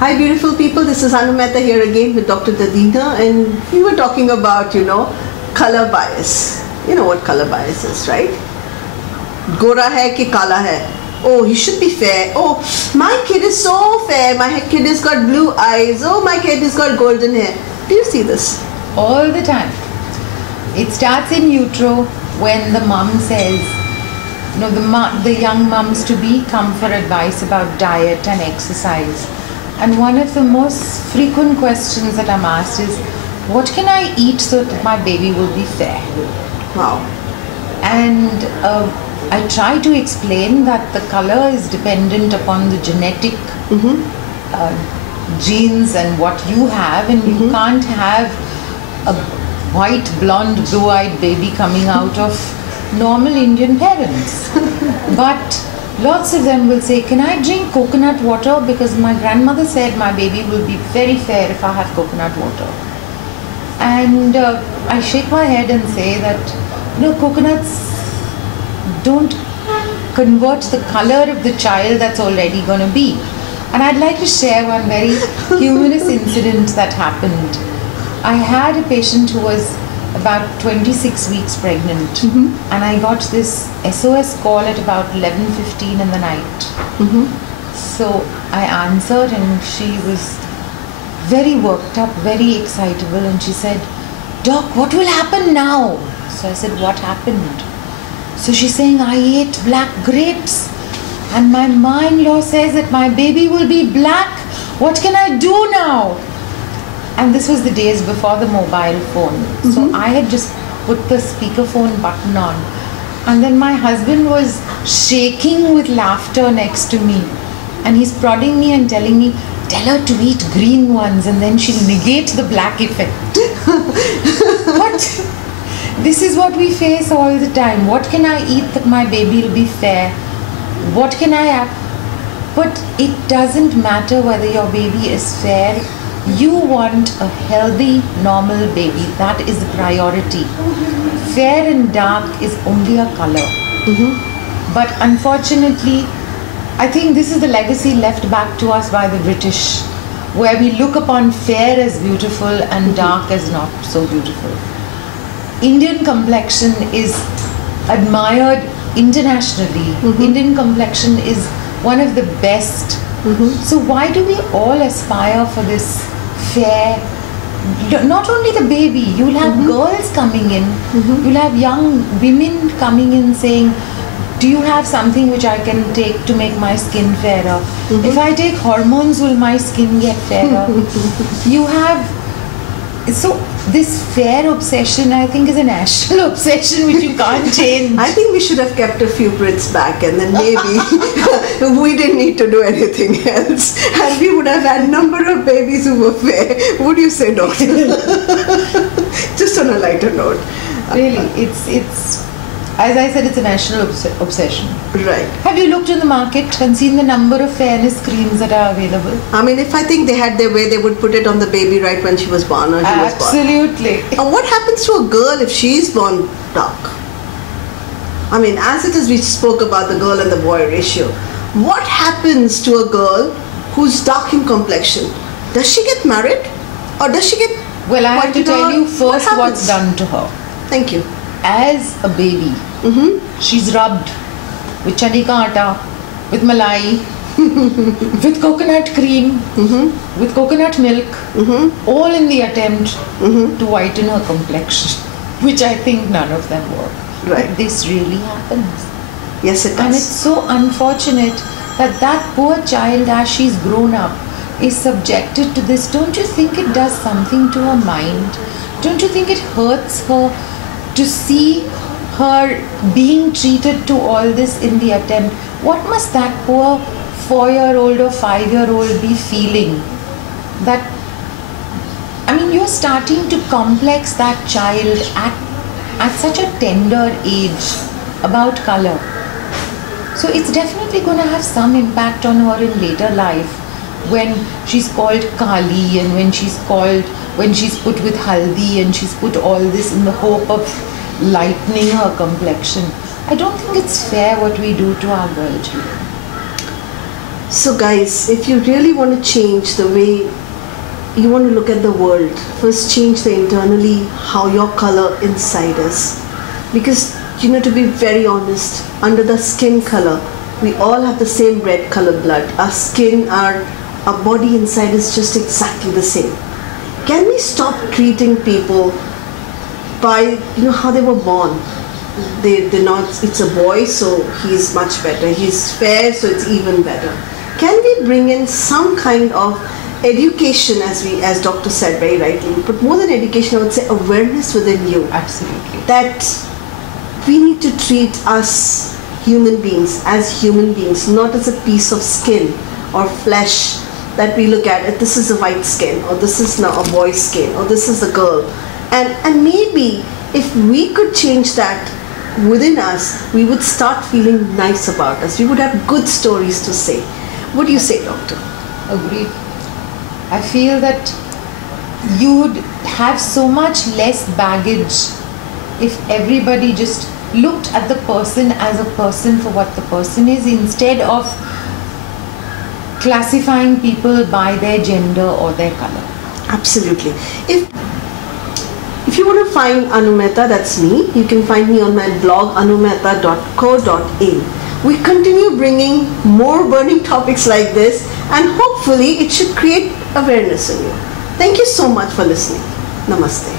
Hi beautiful people, this is Mehta here again with Dr. Dadina, and we were talking about, color bias. You know what color bias is, right? Gora hai ki kala hai. Oh, he should be fair. Oh, my kid is so fair. My kid has got blue eyes. Oh, my kid has got golden hair. Do you see this? All the time. It starts in utero when the mum says, the young mums to be come for advice about diet and exercise. And one of the most frequent questions that I'm asked is, what can I eat so that my baby will be fair? Wow. And I try to explain that the color is dependent upon the genetic genes and what you have, and you can't have a white, blonde, blue-eyed baby coming out of normal Indian parents. But lots of them will say, can I drink coconut water? Because my grandmother said my baby will be very fair if I have coconut water. And I shake my head and say that, coconuts don't convert the color of the child that's already going to be. And I'd like to share one very humorous incident that happened. I had a patient who was about 26 weeks pregnant, and I got this SOS call at about 11:15 in the night. So I answered, and she was very worked up, very excitable, and she said, "Doc, what will happen now?" So I said, "What happened?" So she's saying, "I ate black grapes and my mother-in-law says that my baby will be black. What can I do now?" And this was the days before the mobile phone. So I had just put the speakerphone button on. And then my husband was shaking with laughter next to me. And he's prodding me and telling me, "Tell her to eat green ones and then she'll negate the black effect." But this is what we face all the time. What can I eat that my baby will be fair? What can I have? But it doesn't matter whether your baby is fair. You want a healthy, normal baby. That is the priority. Fair and dark is only a color. But unfortunately, I think this is the legacy left back to us by the British, where we look upon fair as beautiful and dark as not so beautiful. Indian complexion is admired internationally. Indian complexion is one of the best. So why do we all aspire for this fair? Not only the baby, you'll have girls coming in, you'll have young women coming in saying, "Do you have something which I can take to make my skin fairer? If I take hormones, will my skin get fairer?" You have, so this fair obsession, I think, is a national obsession which you can't change. I think we should have kept a few Brits back, and then maybe we didn't need to do anything else, and we would have had a number of babies who were fair. Would you say, doctor? Just on a lighter note. Really, it's as I said, it's a national obsession. Right. Have you looked in the market and seen the number of fairness creams that are available? I mean, if I think they had their way, they would put it on the baby right when she was born or he was born. Absolutely. And what happens to a girl if she's born dark? I mean, as it is, we spoke about the girl and the boy ratio. What happens to a girl who's dark in complexion? Does she get married? Or does she get... Well, I have to tell you first what's done to her. Thank you. As a baby, she's rubbed with chane ka atta, with malai, with coconut cream, with coconut milk, all in the attempt to whiten her complexion, which I think none of them work. Right. But this really happens. Yes, it does. And it's so unfortunate that that poor child, as she's grown up, is subjected to this. Don't you think it does something to her mind? Don't you think it hurts her to see her being treated to all this in the attempt? What must that poor 4-year-old or 5-year-old be feeling? That, I mean, you're starting to complex that child at such a tender age about color. So it's definitely going to have some impact on her in later life, when she's called Kali, and when she's put with haldi, and she's put all this in the hope of lightening her complexion. I don't think it's fair what we do to our girl children. So guys, if you really want to change the way you want to look at the world, first change the internally how your color inside is. Because to be very honest, under the skin color, we all have the same red color blood. Our skin, our body inside is just exactly the same. Can we stop treating people by how they were born? They're not, it's a boy, so he's much better. He's fair, so it's even better. Can we bring in some kind of education, as doctor said very rightly, but more than education, I would say awareness within you. Absolutely. That we need to treat us human beings as human beings, not as a piece of skin or flesh that we look at it. This is a white skin, or this is now a boy's skin, or this is a girl. And maybe if we could change that within us, we would start feeling nice about us. We would have good stories to say. What do you say, doctor? Agreed. I feel that you would have so much less baggage if everybody just looked at the person as a person for what the person is, instead of classifying people by their gender or their color. Absolutely. If you want to find Anu Mehta, that's me. You can find me on my blog anumehta.co.in. We continue bringing more burning topics like this, and hopefully it should create awareness in you. Thank you so much for listening. Namaste.